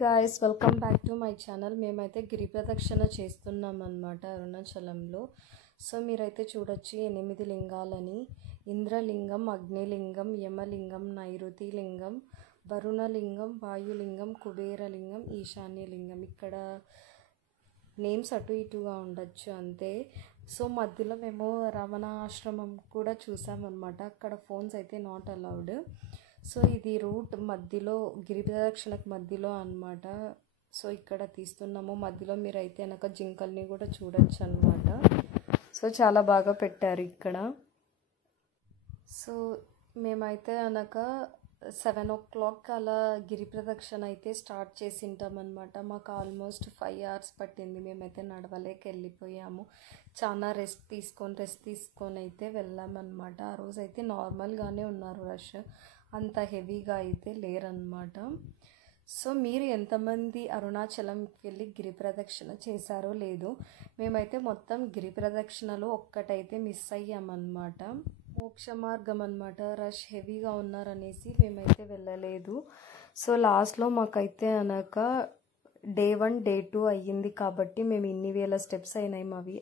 Guys welcome back to my channel. మేమైతే గిరి ప్రదక్షిణ చేస్తున్నాం అన్నమాట అరుణాచలంలో. సో మీరైతే చూడొచ్చు 8 లింగాలని: ఇంద్రలింగం, అగ్నిలింగం, యమలింగం, నైరుతి లింగం, వరుణలింగం, వాయులింగం, కుబేరలింగం, ఈశాన్యలింగం. ఇక్కడ నేమ్స్ అటు ఇటుగా ఉండొచ్చు అంతే. సో మధ్యలో మేము రమణ ఆశ్రమం కూడా చూసామన్నమాట. అక్కడ ఫోన్స్ అయితే నాట్ అలౌడ్. సో ఇది రూట్ మధ్యలో గిరి ప్రదక్షిణకు మధ్యలో అన్నమాట. సో ఇక్కడ తీస్తున్నాము. మధ్యలో మీరు అయితే వెనక జింకల్ని కూడా చూడొచ్చు అన్నమాట. సో చాలా బాగా పెట్టారు ఇక్కడ. సో మేమైతే అనక 7 o'clock అలా గిరి ప్రదక్షిణ అయితే స్టార్ట్ చేసింటాం అనమాట. మాకు ఆల్మోస్ట్ 5 hours పట్టింది. మేమైతే నడవలేక వెళ్ళిపోయాము. చాలా రెస్ట్ తీసుకొని అయితే వెళ్ళామన్నమాట. ఆ రోజు అయితే నార్మల్గానే ఉన్నారు, రష్ అంత హెవీగా అయితే లేరన్నమాట. సో మీరు ఎంతమంది అరుణాచలంకి వెళ్ళి గిరి ప్రదక్షిణ చేశారో లేదు. మేమైతే మొత్తం గిరి ప్రదక్షిణలో ఒక్కటైతే మిస్ అయ్యామన్నమాట. మోక్ష మార్గం అన్నమాట. రష్ హెవీగా ఉన్నారనేసి మేమైతే వెళ్ళలేదు. సో లాస్ట్లో మాకైతే అనక Day 1 Day 2 అయ్యింది కాబట్టి మేము ఇన్ని వేల స్టెప్స్ అయినాయి మావి.